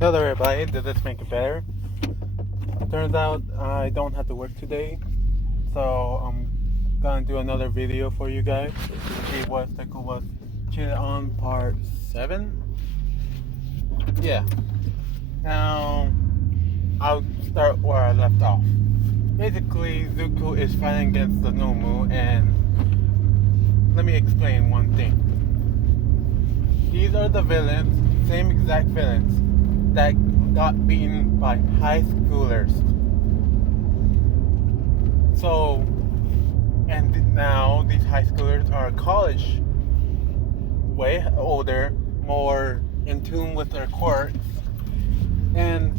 Hello everybody, did this make it better? Turns out I don't have to work today, so I'm gonna do another video for you guys. See what Deku was cheated on part 7? Yeah. Now, I'll start where I left off. Basically, Zuko is fighting against the Nomu, and let me explain one thing. These are the villains, same exact villains, that got beaten by high schoolers. So, and now these high schoolers are college, way older, more in tune with their quirks, and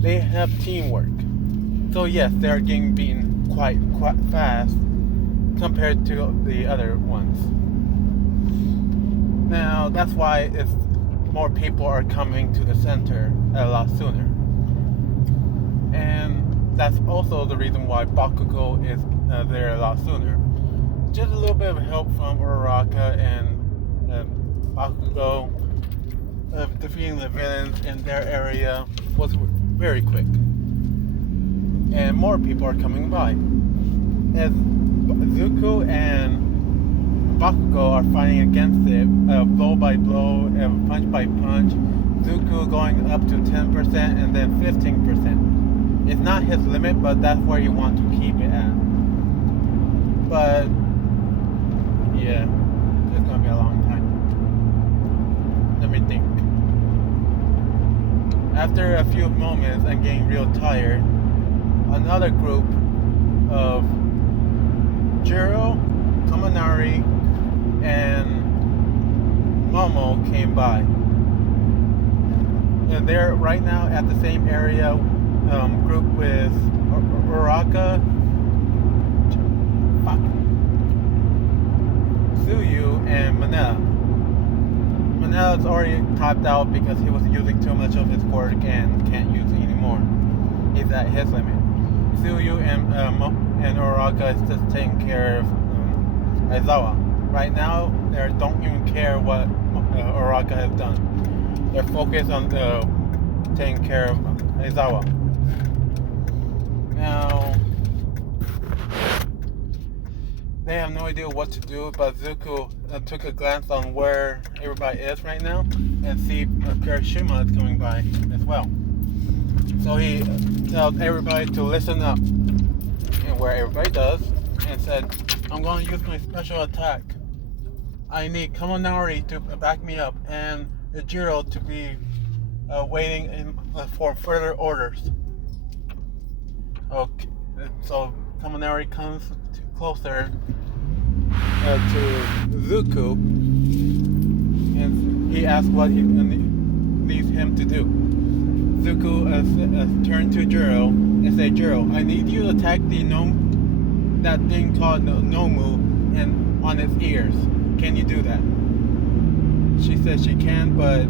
they have teamwork. So yes, they are getting beaten quite fast compared to the other ones. Now that's why it's more people are coming to the center a lot sooner. And that's also the reason why Bakugo is there a lot sooner. Just a little bit of help from Uraraka and Bakugo defeating the villains in their area was very quick. And more people are coming by. As Zuko and Bakugo are fighting against it, blow by blow, punch by punch. Zuko going up to 10% and then 15%. It's not his limit, but that's where you want to keep it at. But yeah, it's gonna be a long time. Let me think. After a few moments and getting real tired, another group of Jiro, Kaminari, and Momo came by. And they're right now at the same area group with Uraraka, Tsuyu, and Manila. Manila's already topped out because he was using too much of his quirk and can't use it anymore. He's at his limit. Tsuyu and Uraraka is just taking care of Aizawa. Right now, they don't even care what Uraraka has done. They're focused on taking care of Aizawa. Now, they have no idea what to do, but Zuko took a glance on where everybody is right now and see Kirishima is coming by as well. So he tells everybody to listen up, and where everybody does, and said, I'm going to use my special attack. I need Kaminari to back me up, and Jiro to be waiting for further orders. Okay, so Kaminari comes closer to Zuko, and he asks what he needs him to do. Zuko turned to Jiro and said, Jiro, I need you to attack that thing called Nomu and on its ears. Can you do that? She said she can, but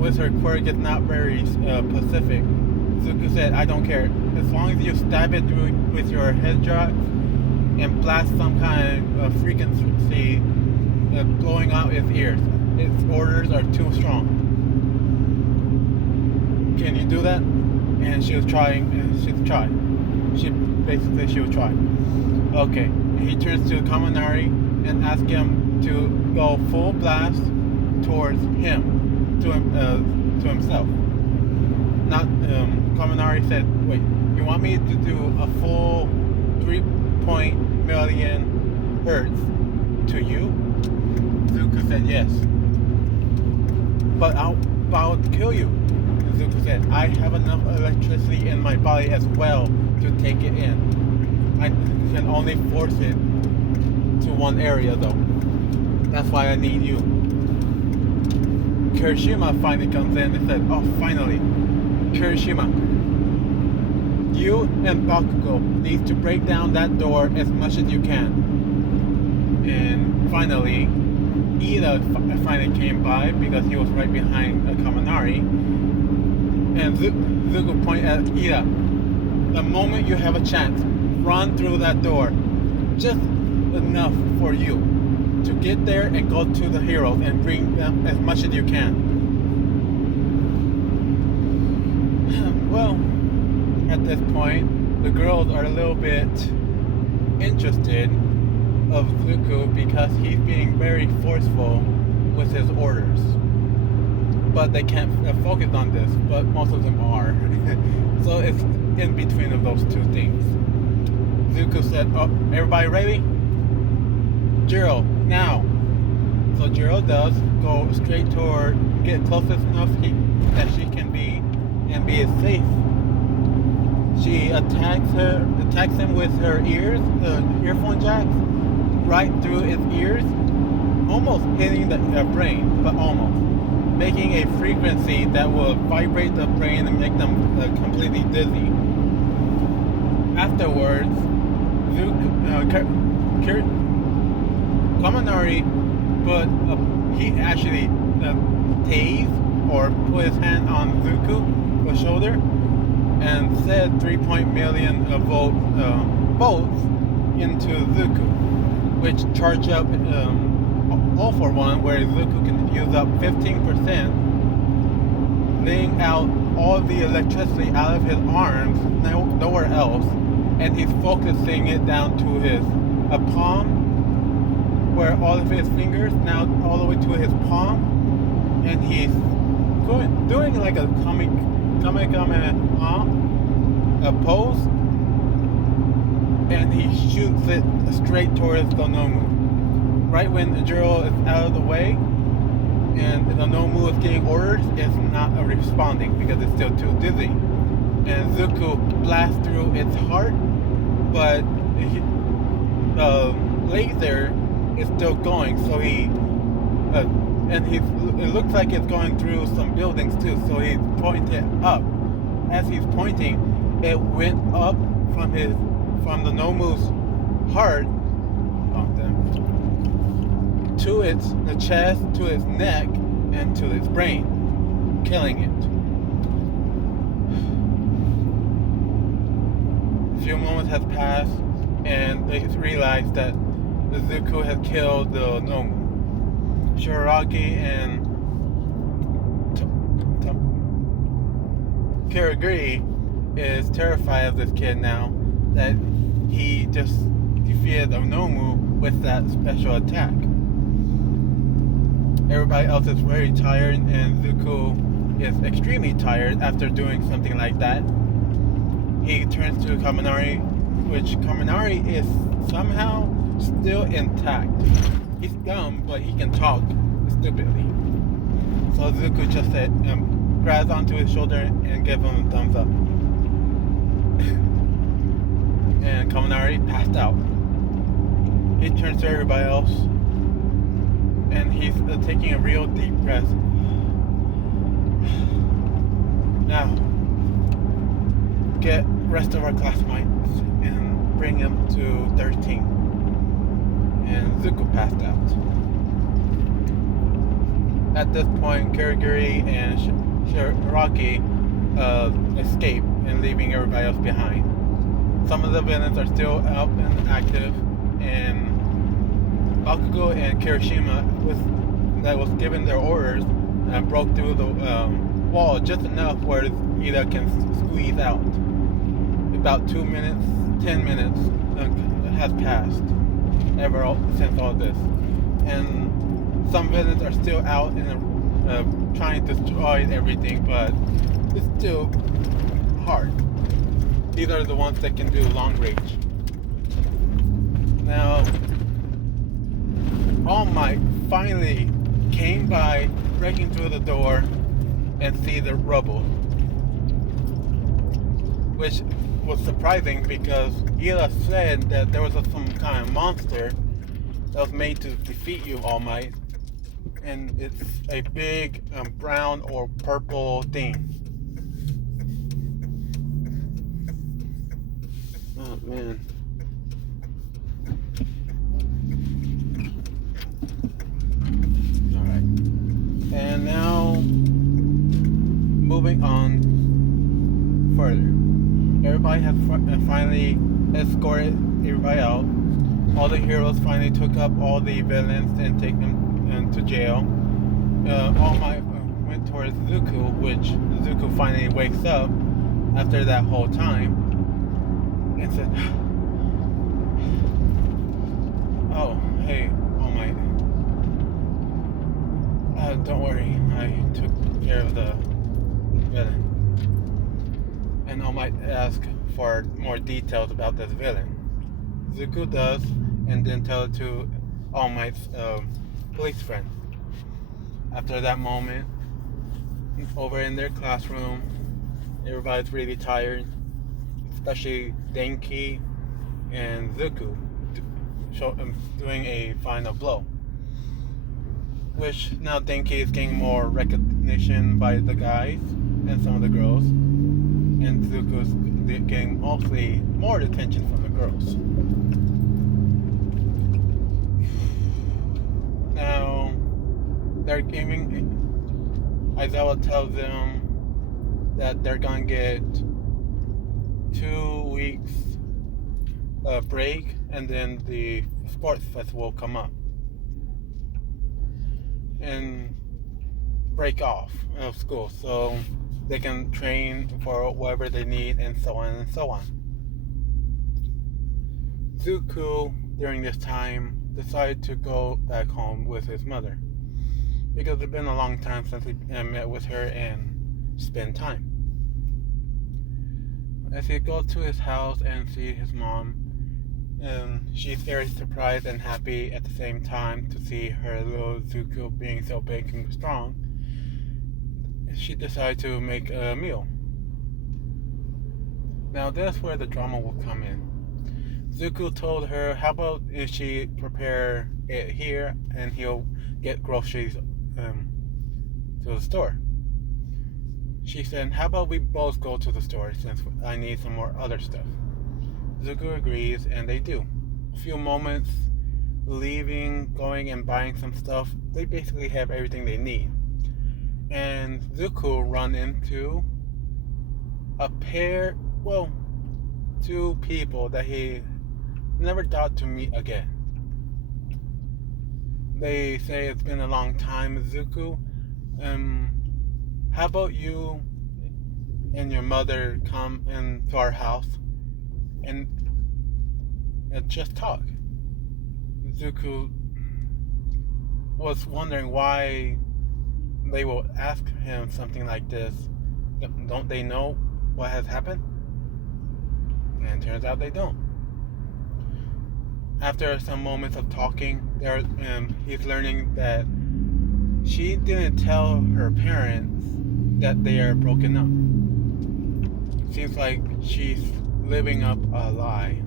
with her quirk, it's not very specific. Zuko said, I don't care. As long as you stab it through with your head drop and blast some kind of frequency blowing out its ears. Its orders are too strong. Can you do that? And she was trying. She's trying. She was trying. Okay. He turns to Kaminari and asks him to go full blast towards him, to himself. Not Kaminari said, wait, you want me to do a full 3 million hertz to you? Zuko said yes. But I'll kill you. Zuko said, I have enough electricity in my body as well to take it in. I can only force it to one area though. That's why I need you. Kirishima finally comes in and said, oh, finally. Kirishima, you and Bakugo need to break down that door as much as you can. And finally, Ida finally came by because he was right behind Kaminari. And Zuko pointed at Ida. The moment you have a chance, run through that door. Just enough for you to get there and go to the heroes and bring them as much as you can. this point, the girls are a little bit interested of Zuko because he's being very forceful with his orders. But they can't focus on this, but most of them are. So it's in between of those two things. Zuko said, "Oh, everybody ready? Jiro, now." So Jiro does go straight toward, get closest enough that she can be, and be safe. She attacks him with her ears, the earphone jacks, right through his ears, almost hitting the brain, but almost, making a frequency that will vibrate the brain and make them completely dizzy. Afterwards, Kaminari he actually tased or put his hand on Zuko's shoulder and said 3.0 million volts into Zuko, which charge up all for one, where Zuko can use up 15%, laying out all the electricity out of his arms, nowhere else, and he's focusing it down to his palm, where all of his fingers now all the way to his palm, and he's doing like a a pose, and he shoots it straight towards the Nomu. Right when Jiro is out of the way and the Nomu is getting orders, it's not responding because it's still too dizzy. And Zuko blasts through its heart, but the laser is still going, so it looks like it's going through some buildings too, so he's pointing up. As he's pointing, it went up from the Nomu's heart to the chest, to its neck, and to its brain, killing it. A few moments have passed, and they realize that the Zuko has killed the Nomu. Shiraki and Kirigiri is terrified of this kid now that he just defeated the Nomu with that special attack. Everybody else is very tired, and Zuko is extremely tired after doing something like that. He turns to Kaminari, which Kaminari is somehow still intact. He's dumb, but he can talk stupidly. So Zuko just said, grabs onto his shoulder and gives him a thumbs up. And Kaminari passed out. He turns to everybody else, and he's taking a real deep breath. Now, get rest of our classmates and bring them to 13. And Zuko passed out. At this point, Kirigiri and Shiraki escape and leaving everybody else behind. Some of the villains are still out and active, and Bakugo and Kirishima that was given their orders broke through the wall just enough where Ida can squeeze out. About 2 minutes, 10 minutes has passed since all this, and some villains are still out and trying to destroy everything, but it's still hard. These are the ones that can do long range. Now, All Might finally came by, breaking through the door and see the rubble, which was surprising because Ila said that there was some kind of monster that was made to defeat you, All Might, and it's a big brown or purple thing. Oh man. Alright. And now, moving on further. Everybody has finally escorted everybody out. All the heroes finally took up all the villains and take them to jail. All Might went towards Zuko, which Zuko finally wakes up after that whole time. and said, "Oh, hey, All Might. Don't worry, I took care of the villain." And All Might asked for more details about this villain. Zuko does, and then tell it to All Might's police friend. After that moment, over in their classroom, everybody's really tired, especially Denki and Zuko doing a final blow. Which now Denki is getting more recognition by the guys and some of the girls, and Zuko's getting mostly more attention from the girls. Now they're giving. Aizawa tells them that they're gonna get 2 weeks break, and then the sports festival will come up and break off of school so they can train for whatever they need, and so on and so on. Zuko during this time decided to go back home with his mother because it's been a long time since he met with her and spent time. As he goes to his house and sees his mom, she's very surprised and happy at the same time to see her little Zuko being so big and strong. She decided to make a meal. Now that's where the drama will come in. Zuko told her, how about if she prepare it here and he'll get groceries to the store. She said, how about we both go to the store since I need some more other stuff. Zuko agrees, and they do. A few moments leaving, going and buying some stuff, they basically have everything they need. And Zuko run into two people that he never thought to meet again. They say it's been a long time, Zuko. How about you and your mother come into our house and just talk? Zuko was wondering why they will ask him something like this. Don't they know what has happened? And turns out they don't. After some moments of talking, he's learning that she didn't tell her parents that they are broken up. Seems like she's living up a lie.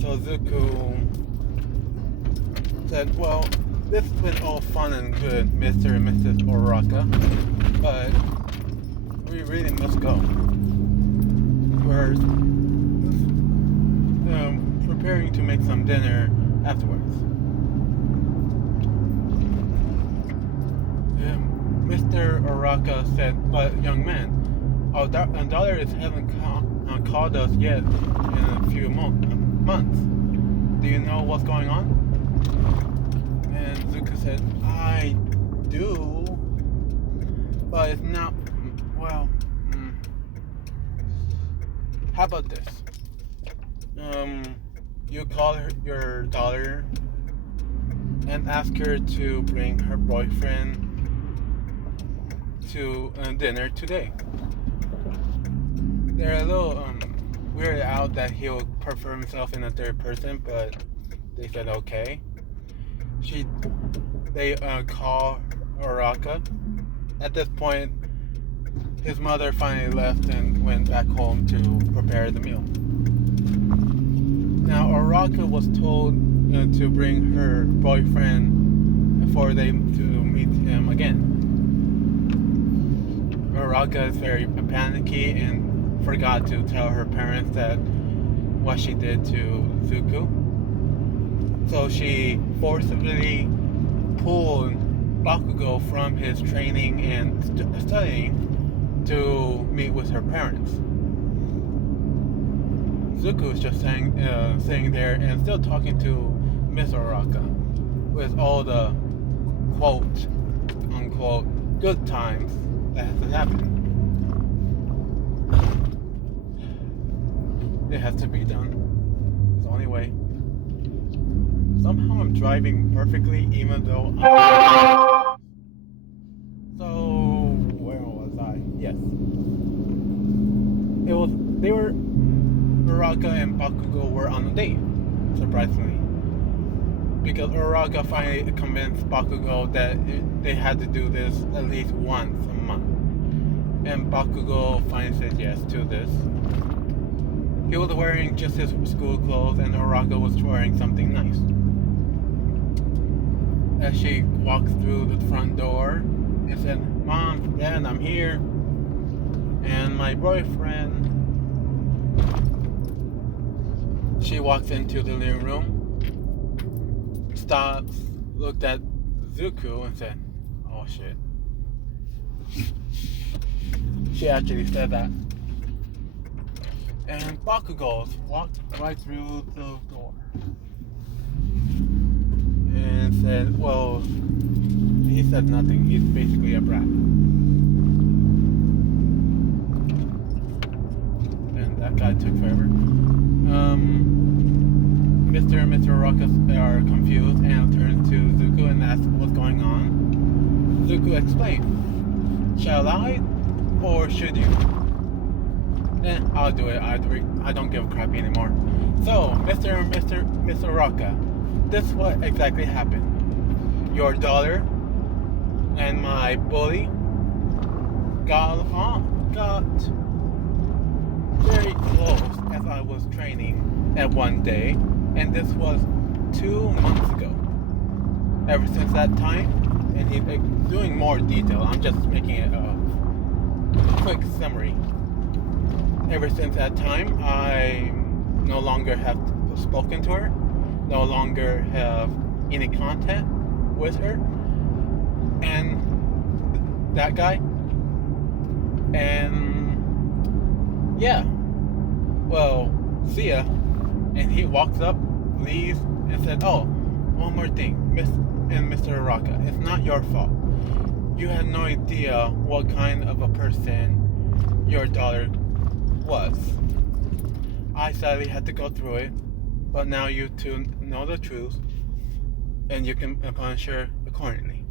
So Zuko said, well, this has been all fun and good, Mr. and Mrs. Oraka, but we really must go. We're preparing to make some dinner afterwards. Mr. Oraka said, but young man, our daughter hasn't called us yet in a few months. Do you know what's going on? And Zuko said, I do, but it's not, well, how about this? You call your daughter and ask her to bring her boyfriend to dinner today. They're a little weirded out that he'll prefer himself in a third person, but they said okay. They call Oraka. At this point, his mother finally left and went back home to prepare the meal. Now, Oraka was told to bring her boyfriend for them to meet him again. Oraka is very panicky and forgot to tell her parents that what she did to Zuko. So she forcibly pulled Bakugo from his training and studying to meet with her parents. Zuko is just sitting there and still talking to Miss Oraka with all the quote unquote good times that has happened. It has to be done. It's the only way. Somehow I'm driving perfectly, even though I'm... So where was I? Yes. They were Uraraka and Bakugo were on a date, surprisingly. Because Uraraka finally convinced Bakugo that they had to do this at least once a month. And Bakugo finally said yes to this. He was wearing just his school clothes and Uraraka was wearing something nice. As she walked through the front door and said, "Mom, Dad, I'm here. And my boyfriend." She walks into the living room, stops, looked at Zuko and said, "Oh shit." She actually said that. And Bakugo walked right through the door and said, well, he said nothing. He's basically a brat. And that guy took forever. Mr. and Mr. Ruckus are confused and turns to Zuko and asks what's going on. Zuko explained, "Shall I or should you?" I'll do it. I don't give a crap anymore. So, Mr. Rocka, this is what exactly happened. Your daughter and my bully got very close as I was training at one day, and this was 2 months ago. Ever since that time, and he's doing more detail, I'm just making it a quick summary. Ever since that time, I no longer have spoken to her, no longer have any contact with her, and that guy, and yeah, well, see ya. And he walks up, leaves, and said, "Oh, one more thing, Mr. Araka, it's not your fault. You had no idea what kind of a person your daughter was. I sadly had to go through it, but now you two know the truth, and you can punish her accordingly."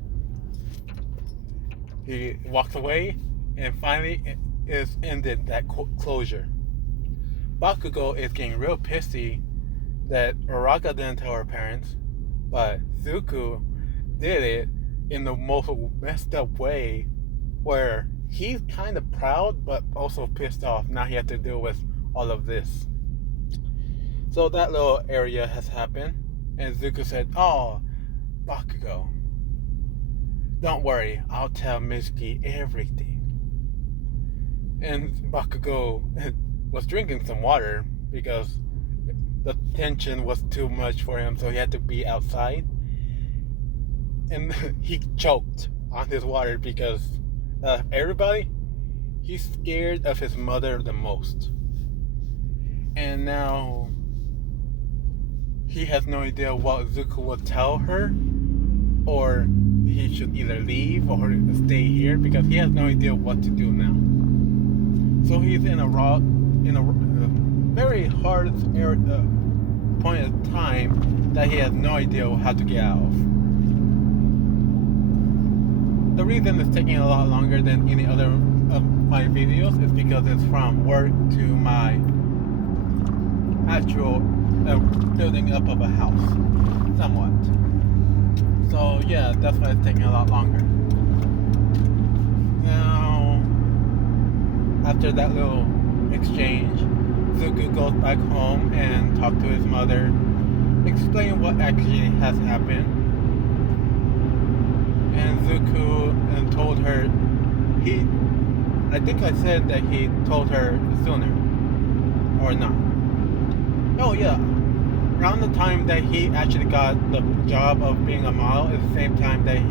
He walks away, and finally is ended that closure. Bakugo is getting real pissy that Araka didn't tell her parents, but Zuko did it in the most messed up way, where he's kind of proud but also pissed off. Now he had to deal with all of this. So that little area has happened, and Zuko said, "Oh, Bakugo, don't worry, I'll tell Mizuki everything." And Bakugo was drinking some water because the tension was too much for him, so he had to be outside. And he choked on his water because everybody, he's scared of his mother the most. And now he has no idea what Zuko will tell her, or he should either leave or stay here, because he has no idea what to do now. So he's in a very hard point of time that he has no idea how to get out of. The reason it's taking a lot longer than any other of my videos is because it's from work to my actual building up of a house, somewhat. So yeah, that's why it's taking a lot longer. Now, after that little exchange, Zuko goes back home and talks to his mother, explain what actually has happened. And Zuko told her, I think I said that he told her sooner, or not. Oh yeah, around the time that he actually got the job of being a model is the same time that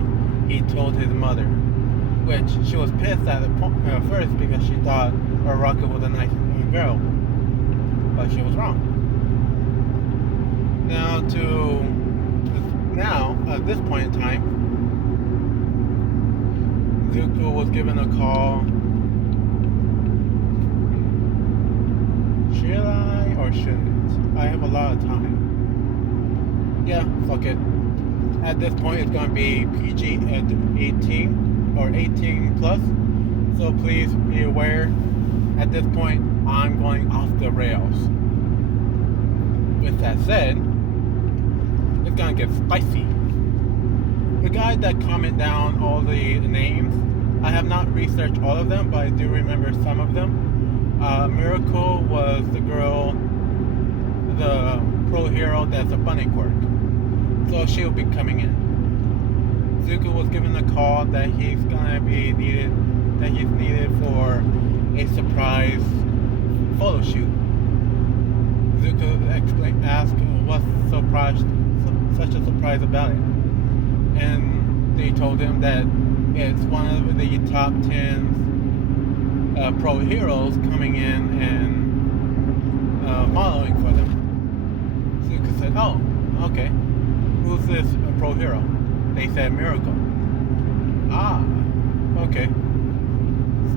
he told his mother, which she was pissed at first because she thought Araka was a nice girl, but she was wrong. Now at this point in time, Zuko was given a call. Should I or or shouldn't? I have a lot of time. Yeah, fuck it. At this point, it's going to be PG at 18 or 18 plus. So please be aware. At this point, I'm going off the rails. With that said, it's going to get spicy. The guy that commented down all the names, I have not researched all of them, but I do remember some of them. Miracle was the girl, the pro hero that's a bunny quirk. So she'll be coming in. Zuko was given a call that he's needed for a surprise photo shoot. Zuko asked what's such a surprise about it. And they told him that it's one of the top 10 pro heroes coming in and modeling for them. Zuko said, oh, okay. Who's this pro hero? They said Miracle. Ah, okay.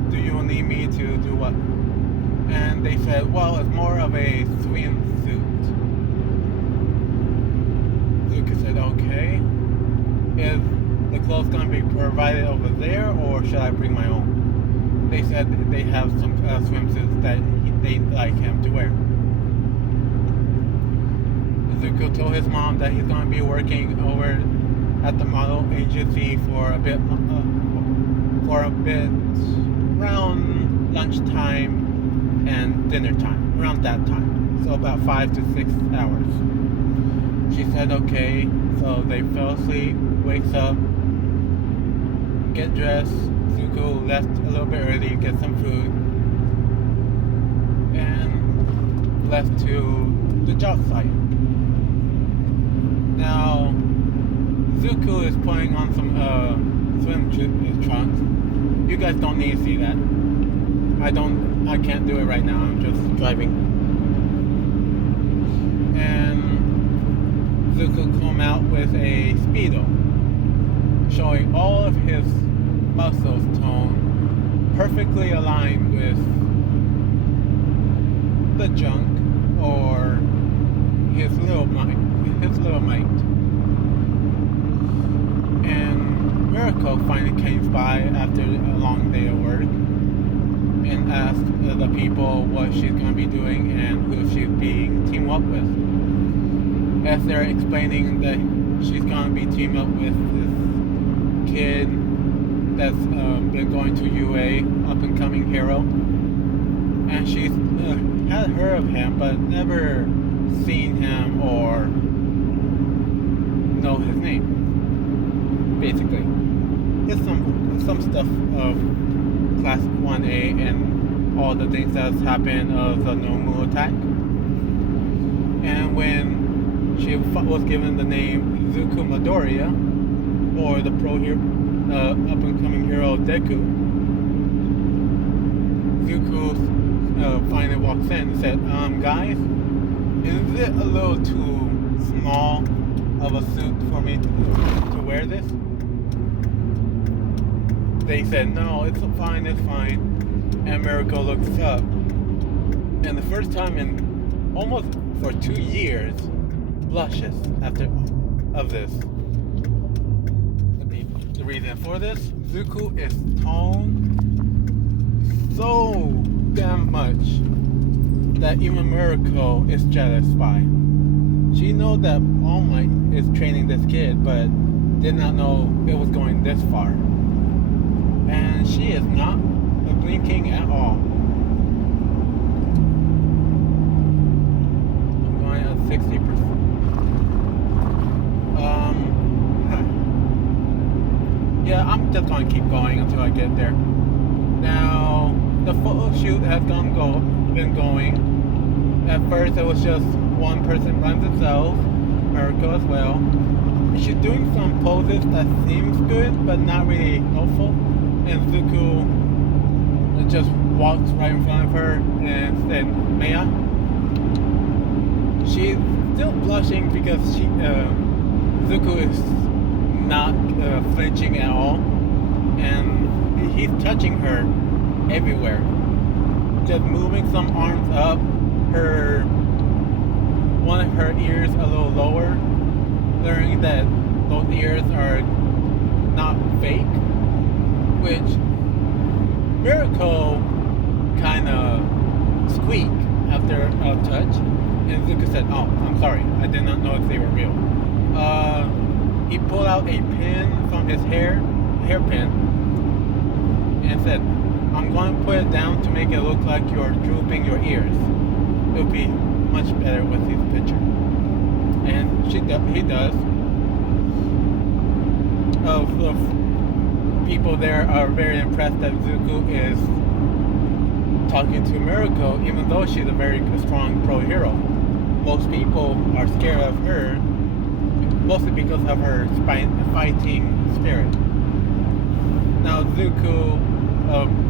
Do you need me to do what? And they said, well, it's more of a swimsuit. Zuko said, okay. Is the clothes going to be provided over there, or should I bring my own? They said they have some swimsuits that they'd like him to wear. Zuko told his mom that he's going to be working over at the model agency for a bit around lunchtime and dinner time, around that time. So about 5 to 6 hours. She said okay, so they fell asleep, wakes up, get dressed. Zuko left a little bit early, get some food, and left to the job site. Now, Zuko is putting on some swim trunks. You guys don't need to see that. I can't do it right now. I'm just driving. And Zuko come out with a Speedo, showing all of his muscles tone perfectly aligned with the junk or his little mite. And Miracle finally came by after a long day of work and asked the people what she's going to be doing and who she's being teamed up with. As they're explaining that she's going to be teamed up with this kid that's been going to UA, up and coming hero, and she's had heard of him but never seen him or know his name. Basically, it's some stuff of Class 1A and all the things that's happened of the Nomu attack. And when she was given the name Zuko Midoriya, or the pro hero, up and coming hero Deku, Zuko finally walks in and said, guys, is it a little too small of a suit for me to wear this? They said, no, it's fine. And Miracle looks up. And the first time in almost for 2 years, blushes of this. The reason for this, Zuko is toned so damn much that even Miracle is jealous by. She knows that All Might is training this kid, but did not know it was going this far. And she is not blinking at all. I'm going at 60%. Yeah, I'm just going to keep going until I get there. Now, the photo shoot has been going. At first, it was just one person runs itself, Miracle as well. She's doing some poses that seems good, but not really helpful. And Zuko just walks right in front of her and said, Maya. She's still blushing because Zuko is not flinching at all, and he's touching her everywhere, just moving some arms up. Her one of her ears a little lower, learning that those ears are not fake, which Miracle kind of squeaked after a touch, and Zuko said, "Oh, I'm sorry, I did not know if they were real." He pulled out a pin from his hairpin, and said, "I'm going to put it down to make it look like you're drooping your ears. It'll be much better with this picture." And he does. The people there are very impressed that Zuko is talking to Miracle, even though she's a very strong pro hero. Most people are scared of her, mostly because of her fighting spirit. Now Zuko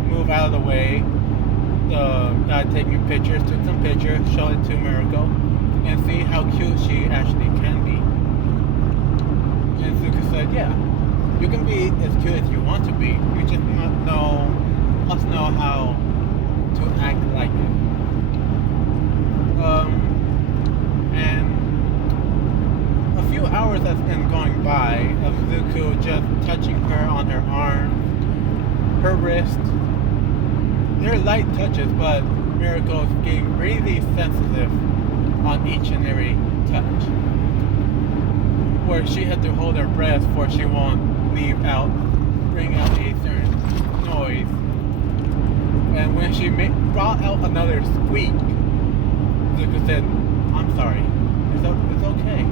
moved out of the way. The guy taking pictures took some pictures, showed it to Miracle, and see how cute she actually can be. And Zuko said, "Yeah, you can be as cute as you want to be. You just must know how to act like it." And a few hours has been going by of Zuko just touching her on her arm, her wrist. They're light touches, but Miracle is getting really sensitive on each and every touch, where she had to hold her breath for she won't bring out a certain noise. And when she brought out another squeak, Zuko said, "I'm sorry, it's okay.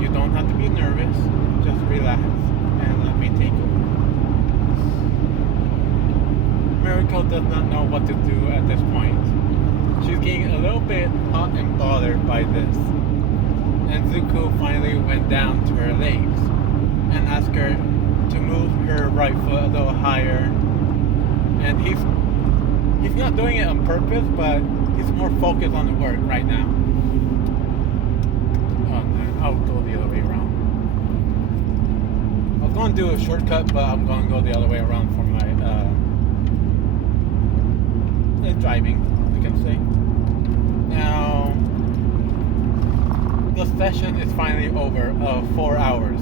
You don't have to be nervous, just relax and let me take over." Miracle does not know what to do at this point. She's getting a little bit hot and bothered by this. And Zuko finally went down to her legs and asked her to move her right foot a little higher. And he's not doing it on purpose, but he's more focused on the work right now. Oh man, I'll go the other way around. I was going to do a shortcut, but I'm going to go the other way around for my driving, you can say. Now, the session is finally over of 4 hours,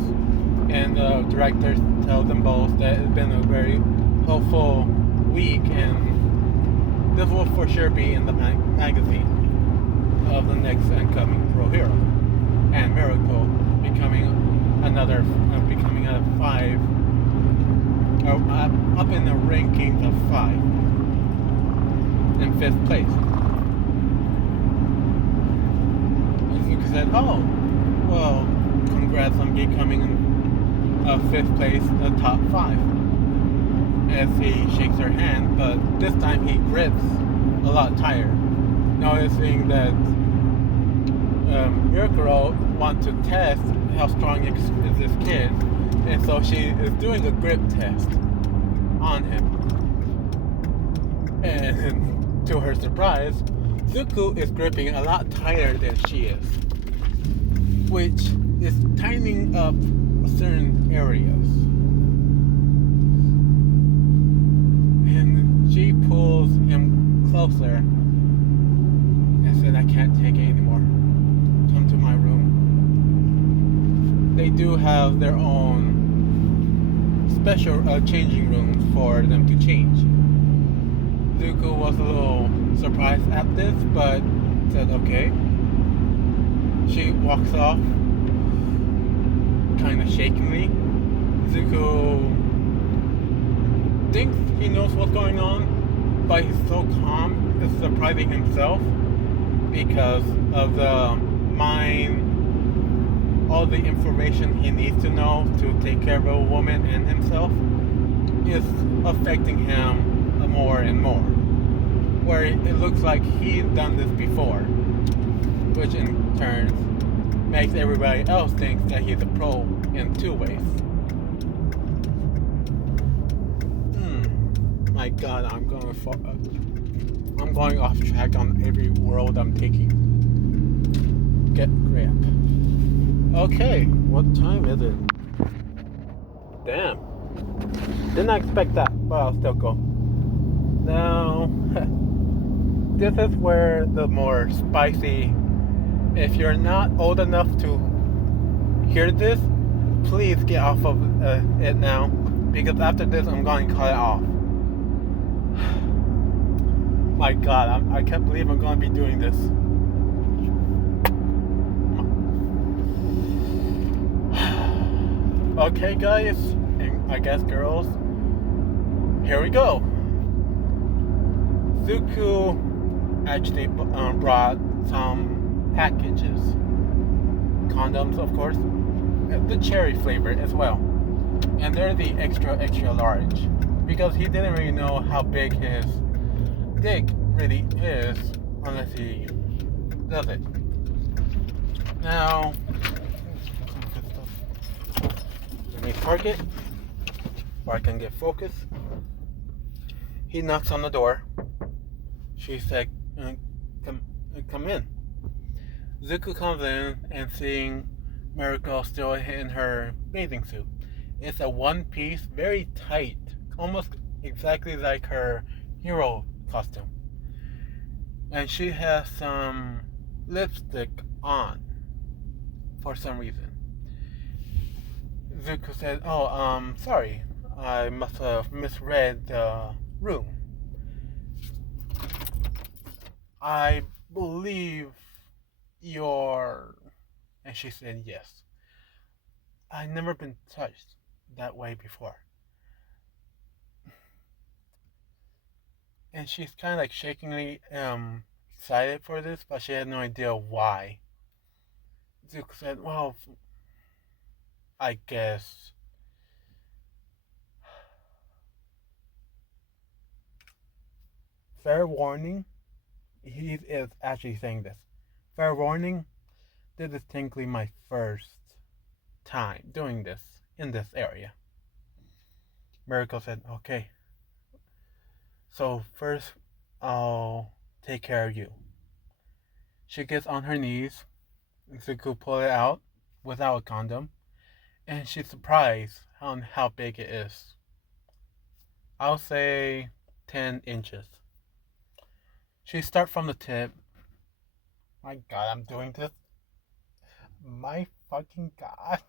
and the director tells them both that it's been a very hopeful week, and this will for sure be in the magazine of the next incoming pro hero, and Miracle becoming a 5, up in the rankings of 5, in 5th place. Zuko said, "Oh, well, congrats on becoming in 5th place, the top 5." As he shakes her hand, but this time he grips a lot tighter, noticing that Miracle wants to test how strong is this kid, and so she is doing a grip test on him. And to her surprise, Zuko is gripping a lot tighter than she is, which is tightening up certain areas. And she pulls him closer and said, "I can't take it anymore. Come to my room." They do have their own special changing rooms for them to change. Zuko was a little surprised at this, but said okay. She walks off, kind of shakingly. Zuko thinks he knows what's going on, but he's so calm, it's surprising himself because of the mind, all the information he needs to know to take care of a woman and himself is affecting him more and more, where it looks like he's done this before, which in turn makes everybody else think that he's a pro in 2 ways. My God, I'm going off track on every world I'm taking. Get grip. Okay, what time is it? Damn. Didn't expect that, but I'll still go. Now, this is where the more spicy If you're not old enough to hear this, please get off of it now, because after this I'm going to cut it off. My God, I can't believe I'm going to be doing this. Okay, guys, and I guess girls, here we go. Zuko actually brought some packages. Condoms, of course. The cherry flavor as well. And they're the extra large. Because he didn't really know how big his dick really is unless he does it. Now, let me park it where I can get focus. He knocks on the door. She said, come in. Zuko comes in and seeing Miracle still in her bathing suit. It's a one piece, very tight, almost exactly like her hero costume. And she has some lipstick on for some reason. Zuko said, sorry, I must have misread the room. I believe you're... And she said, yes. I've never been touched that way before. And she's kind of like shakingly excited for this, but she had no idea why. Zuko said, well, I guess. Fair warning, he is actually saying this. Fair warning, this is technically my first time doing this in this area. Miracle said, okay. So first, I'll take care of you. She gets on her knees. Zuko pull it out without a condom, and she's surprised on how big it is. I'll say 10 inches. She starts from the tip. My God, I'm doing this. My fucking God.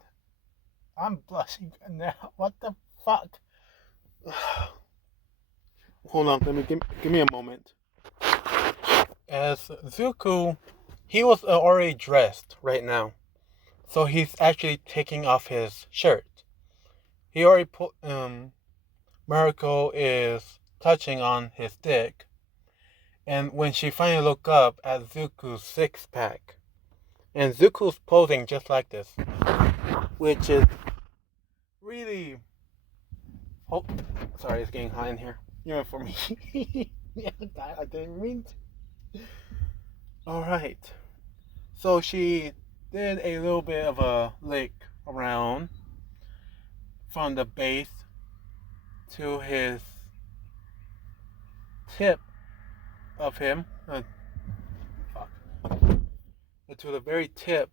I'm blushing now. What the fuck? Hold on, give me a moment. As Zuko, he was already dressed right now, so he's actually taking off his shirt. He already put Miracle is touching on his dick, and when she finally looked up at Zuko's six-pack, and Zuko's posing just like this, which is really... Oh, sorry, it's getting hot in here. Even for me. Yeah, I didn't mean to. Alright. So she did a little bit of a lick around from the base to his tip of him. To the very tip,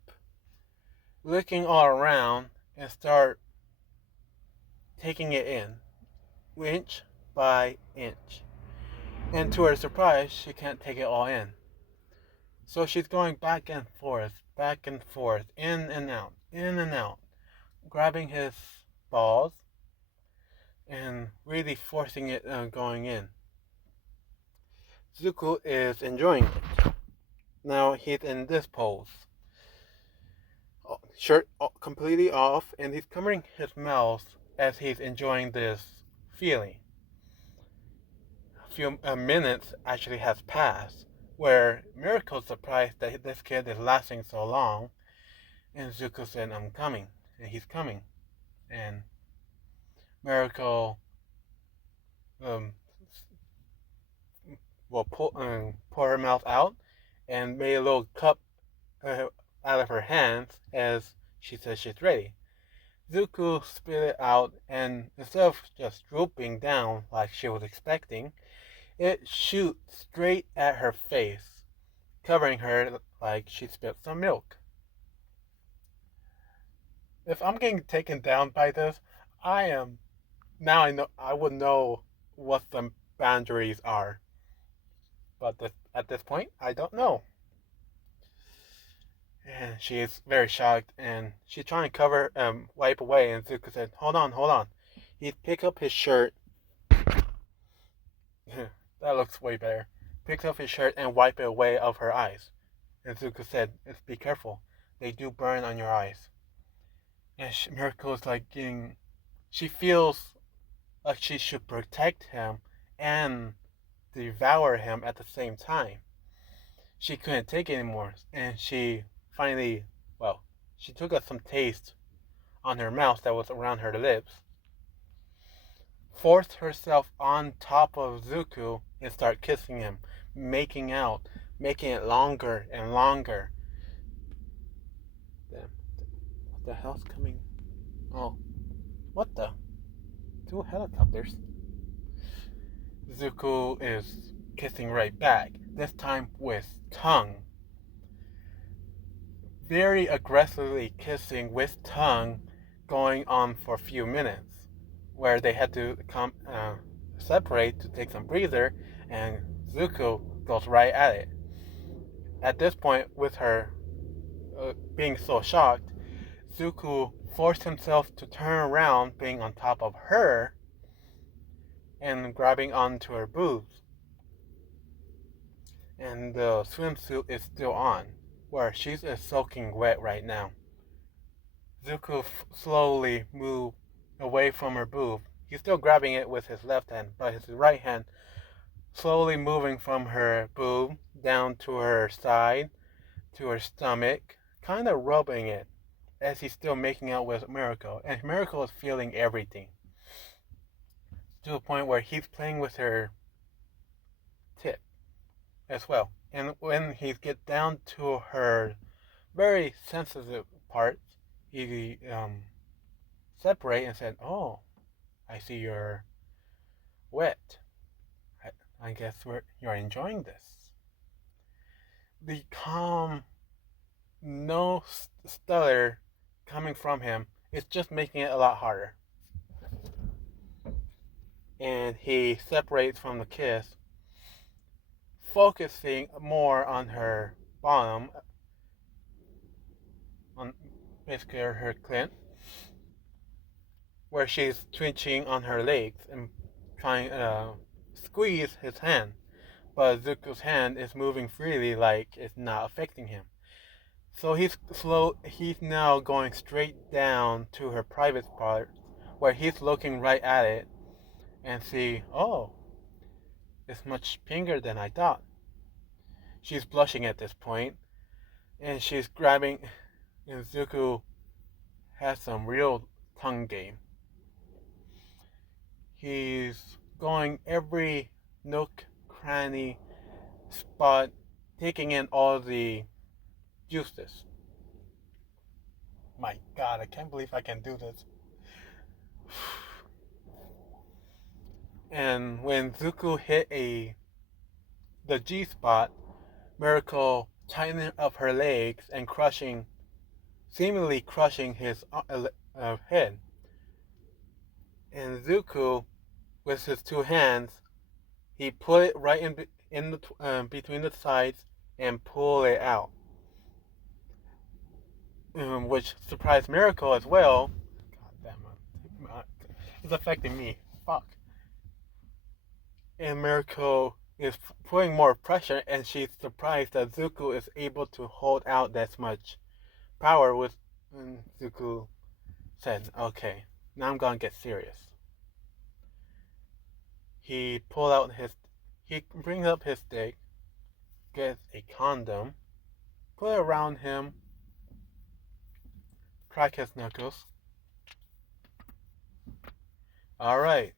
licking all around, and start taking it in, inch by inch. And to her surprise, she can't take it all in. So she's going back and forth, in and out, grabbing his balls and really forcing it going in. Zuko is enjoying it. Now he's in this pose. Shirt completely off, and he's covering his mouth as he's enjoying this feeling. A few minutes actually has passed, where Miracle's surprised that this kid is lasting so long, and Zuko said, I'm coming, and he's coming. And Miracle will pour her mouth out and made a little cup out of her hands as she says she's ready. Zuko spit it out, and instead of just drooping down like she was expecting, it shoots straight at her face, covering her like she spilled some milk. If I'm getting taken down by this, I am... Now I would know what the boundaries are. But at this point, I don't know. And she is very shocked, and she's trying to wipe away. And Zuko said, "Hold on, hold on." He picked up his shirt. That looks way better. Picks up his shirt and wipe it away of her eyes. And Zuko said, "Be careful. They do burn on your eyes." And Miracle is like getting. She feels like she should protect him and devour him at the same time. She couldn't take it anymore, and she finally, well, she took some taste on her mouth that was around her lips, forced herself on top of Zuko, and started kissing him, making out, making it longer and longer. Damn, what the hell's coming? Oh, what the? Two helicopters. Zuko is kissing right back, this time with tongue. Very aggressively kissing with tongue, going on for a few minutes, where they had to separate to take some breather, and Zuko goes right at it. At this point, with her being so shocked, Zuko forced himself to turn around, being on top of her, and grabbing onto her boobs. And the swimsuit is still on, where she's soaking wet right now. Zuko slowly moved away from her boob. He's still grabbing it with his left hand, but his right hand slowly moving from her boob down to her side, to her stomach, kind of rubbing it as he's still making out with Miracle. And Miracle is feeling everything to a point where he's playing with her tip as well. And when he gets down to her very sensitive parts, he separate and said, "Oh, I see you're wet. I guess you're enjoying this." The calm, no stutter coming from him is just making it a lot harder. And he separates from the kiss, focusing more on her bottom, on basically her clit, where she's twitching on her legs and trying to squeeze his hand. But Zuko's hand is moving freely, like it's not affecting him. So he's now going straight down to her private part, where he's looking right at it and see, oh, it's much pinker than I thought. She's blushing at this point, and she's grabbing, and Zuko has some real tongue game. He's going every nook, cranny, spot, taking in all the juices. My God, I can't believe I can do this. And when Zuko hit the G spot, Miracle tightening up her legs and seemingly crushing his head. And Zuko, with his two hands, he put it right in between the sides and pull it out, which surprised Miracle as well. God damn it, it's affecting me. Fuck. And Miracle is putting more pressure, and she's surprised that Zuko is able to hold out that much power. And Zuko said, "Okay, now I'm gonna get serious." He brings up his stick, gets a condom, put it around him, crack his knuckles. All right.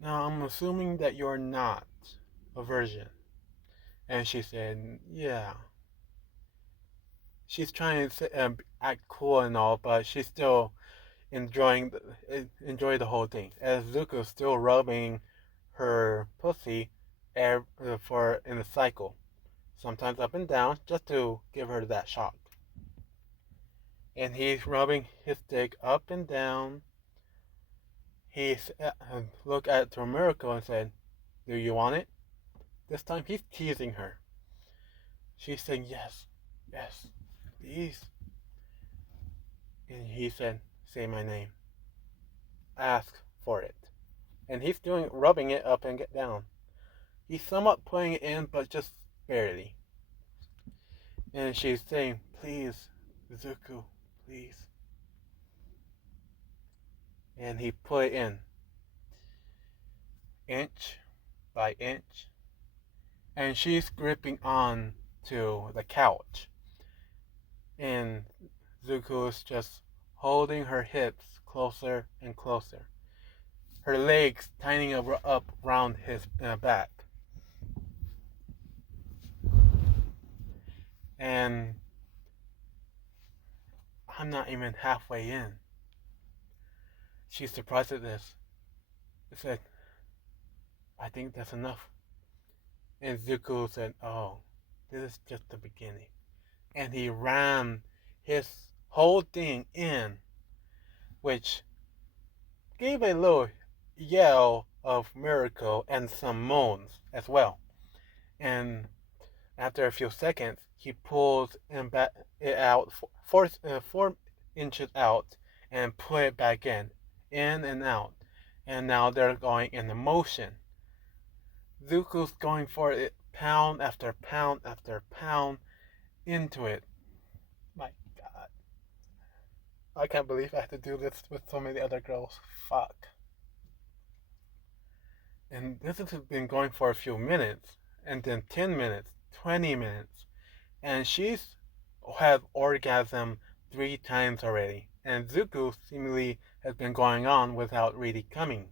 Now I'm assuming that you're not a virgin. And she said, "Yeah." She's trying to act cool and all, but she's still enjoy the whole thing. As Zuko's still rubbing her pussy for in a cycle, sometimes up and down, just to give her that shock. And he's rubbing his dick up and down. He looked at Miracle and said, "Do you want it?" This time he's teasing her. She's saying yes. Yes, please. And he said, say my name. Ask for it. And he's rubbing it up and get down. He's somewhat putting it in, but just barely. And she's saying, please, Zuko, please. And he put it in, inch by inch. And she's gripping on to the couch. And Zuko's just holding her hips closer and closer. Her legs tightening up around his back. And I'm not even halfway in. She's surprised at this. She said, I think that's enough. And Zuko said, oh, this is just the beginning. And he rammed his whole thing in, which gave a little yell of miracle and some moans as well. And after a few seconds, he pulls it out 4 inches out and put it back in and out. And now they're going in the motion. Zuko's going for it pound after pound after pound into it. My God. I can't believe I have to do this with so many other girls. Fuck. And this has been going for a few minutes, and then 10 minutes, 20 minutes. And she's had orgasm 3 times already. And Zuko seemingly has been going on without really coming.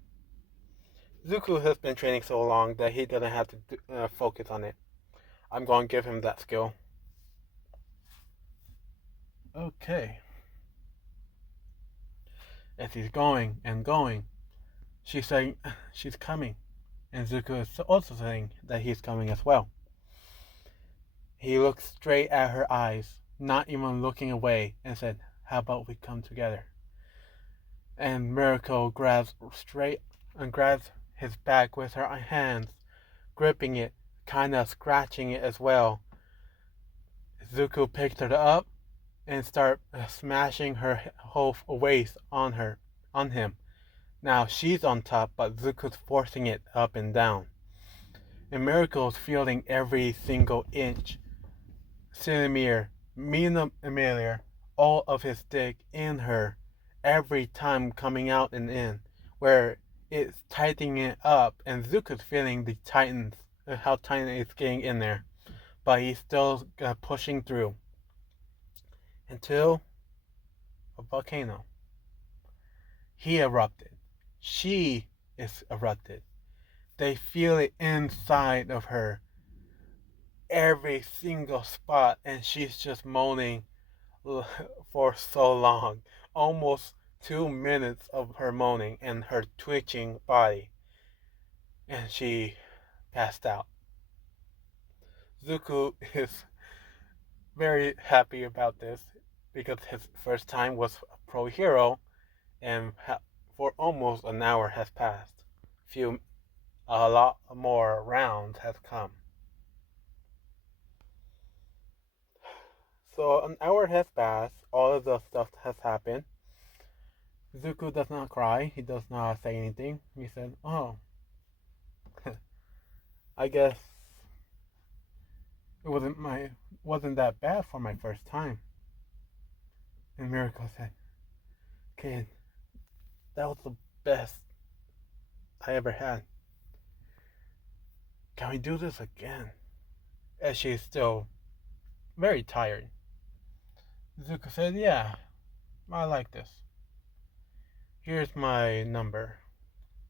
Zuko has been training so long that he doesn't have to focus on it. I'm going to give him that skill. Okay. As he's going and going, she's saying she's coming. And Zuko is also saying that he's coming as well. He looked straight at her eyes, not even looking away, and said, how about we come together? And Miracle grabs his back with her hands, gripping it, kind of scratching it as well. Zuko picked her up and started smashing her whole waist on him. Now she's on top, but Zuko's forcing it up and down. And Miracle's feeling every single inch, centimeter, millimeter, all of his dick in her, every time coming out and in, where it's tightening it up, and Zuko's feeling the how tight it's getting in there, but he's still pushing through until a volcano. He erupted. She is erupted. They feel it inside of her, every single spot, and she's just moaning for so long, almost 2 minutes of her moaning and her twitching body, and she passed out. Zuko is very happy about this because his first time was a pro hero, and for almost an hour has passed. A lot more rounds has come. So an hour has passed. All of the stuff has happened. Zuko does not cry. He does not say anything. He said, "Oh, I guess it wasn't that bad for my first time." And Miracle said, "Kid, that was the best I ever had. Can we do this again?" As she's still very tired. Zuko said, "Yeah, I like this. Here's my number.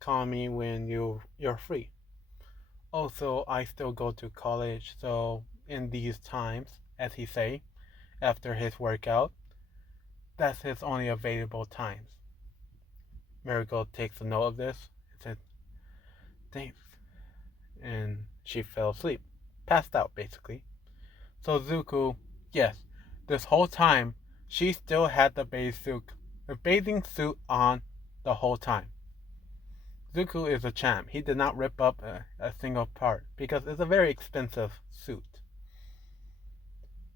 Call me when you're free. Also, I still go to college, so in these times, as he say, after his workout, that's his only available times." Miracle takes a note of this and said, "Thanks." And she fell asleep. Passed out, basically. So Zuko, yes, this whole time, she still had the bathing suit on the whole time. Zuko is a champ. He did not rip up a single part because it's a very expensive suit.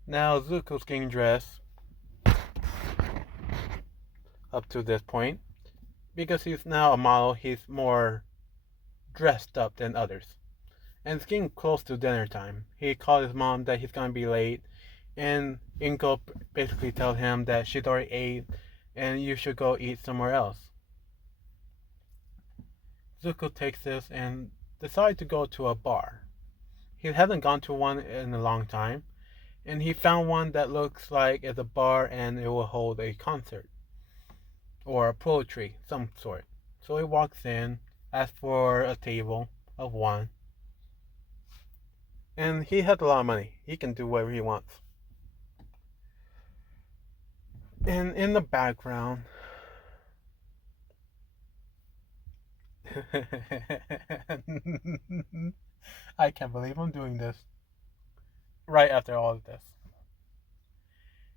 Now Zuko's getting dressed up to this point. Because he's now a model, he's more dressed up than others. And it's getting close to dinner time. He called his mom that he's gonna be late, and Inko basically tells him that she's already ate and you should go eat somewhere else. Zuko takes this and decides to go to a bar. He hasn't gone to one in a long time, and he found one that looks like it's a bar and it will hold a concert or a poetry, some sort. So he walks in, asks for a table of one, and he has a lot of money. He can do whatever he wants. And in the background, I can't believe I'm doing this. Right after all of this,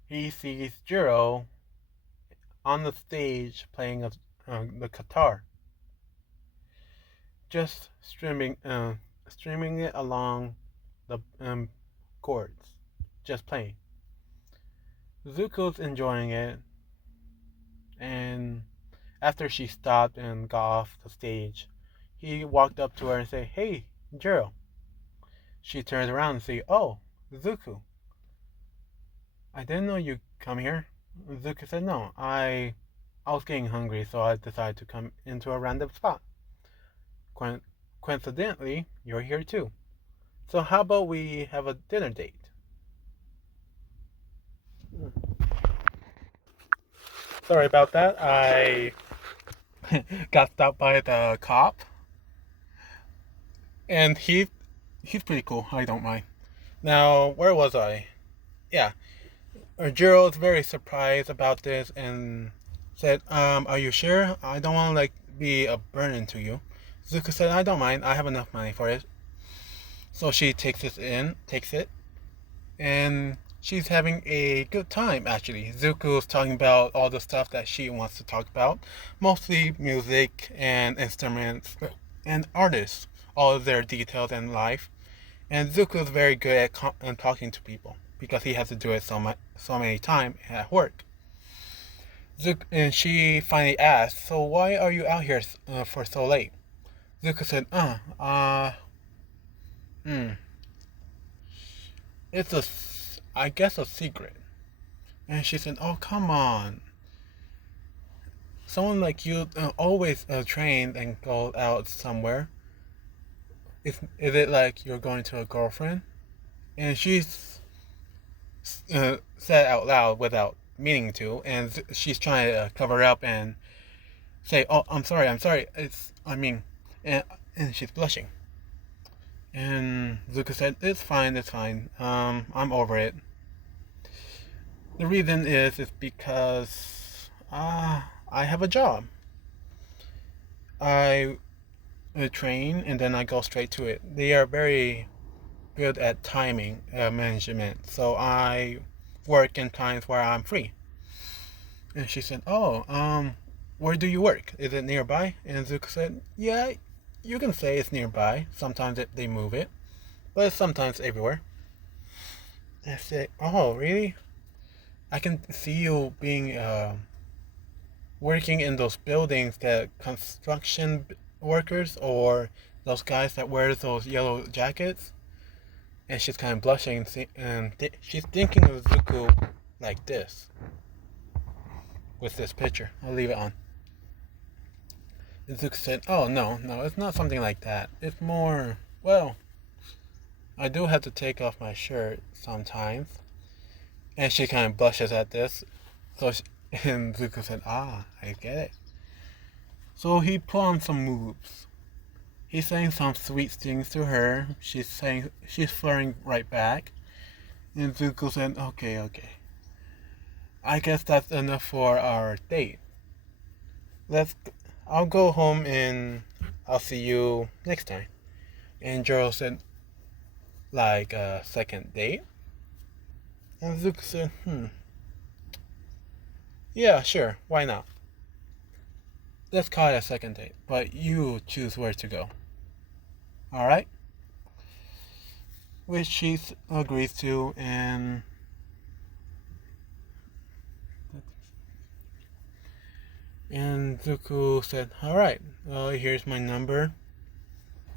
he sees Jiro on the stage playing the guitar, just streaming it along the chords, just playing. Zuko's enjoying it, and after she stopped and got off the stage, he walked up to her and said, "Hey, Jiro." She turns around and says, "Oh, Zuko, I didn't know you come here." Zuko said, "No, I was getting hungry, so I decided to come into a random spot. Coincidentally, you're here too. So how about we have a dinner date?" Sorry about that. I got stopped by the cop, and he's pretty cool. I don't mind. Now, where was I? Yeah, Jiro is very surprised about this and said, "Are you sure? I don't want to be a burden to you." Zuko said, "I don't mind. I have enough money for it." So she takes it, and she's having a good time actually. Zuko's talking about all the stuff that she wants to talk about, mostly music and instruments and artists, all of their details in life. And Zuko's very good at talking to people because he has to do it so many times at work. And she finally asked, "So why are you out here for so late?" Zuko said, hmm, it's I guess a secret." And she said, "Oh, come on. Someone like you always train and go out somewhere. Is it like you're going to a girlfriend?" And she's said out loud without meaning to, and she's trying to cover up and say, "Oh, I'm sorry. And she's blushing. And Zuko said, it's fine. I'm over it. The reason is because I have a job. I train and then I go straight to it. They are very good at timing management, so I work in times where I'm free." And she said, "Oh, where do you work? Is it nearby?" And Zuko said, "Yeah, you can say it's nearby. Sometimes they move it, but it's sometimes everywhere." And I said, "Oh, really? I can see you being working in those buildings that construction workers or those guys that wear those yellow jackets." And she's kind of blushing, and she's thinking of Zuko like this, with this picture. I'll leave it on. And Zuko said, "Oh, no, it's not something like that. It's more, well, I do have to take off my shirt sometimes." And she kind of blushes at this. And Zuko said, "Ah, I get it." So he put on some moves. He's saying some sweet things to her. She's flirting right back. And Zuko said, okay. I guess that's enough for our date. I'll go home and I'll see you next time." And Jiro said, "Like a second date?" And Zuko said, "Yeah, sure, why not? Let's call it a second date, but you choose where to go. Alright?" Which she agrees to, and And Zuko said, alright, here's my number,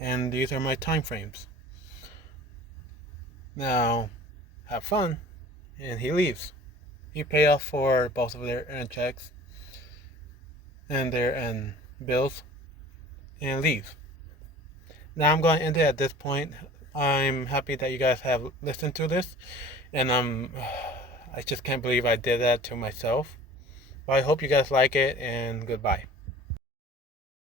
and these are my time frames. Now, have fun. And he leaves. He paid off for both of their checks and their bills and leaves. Now I'm going to end it at this point. I'm happy that you guys have listened to this, and I just can't believe I did that to myself. But I hope you guys like it, and goodbye.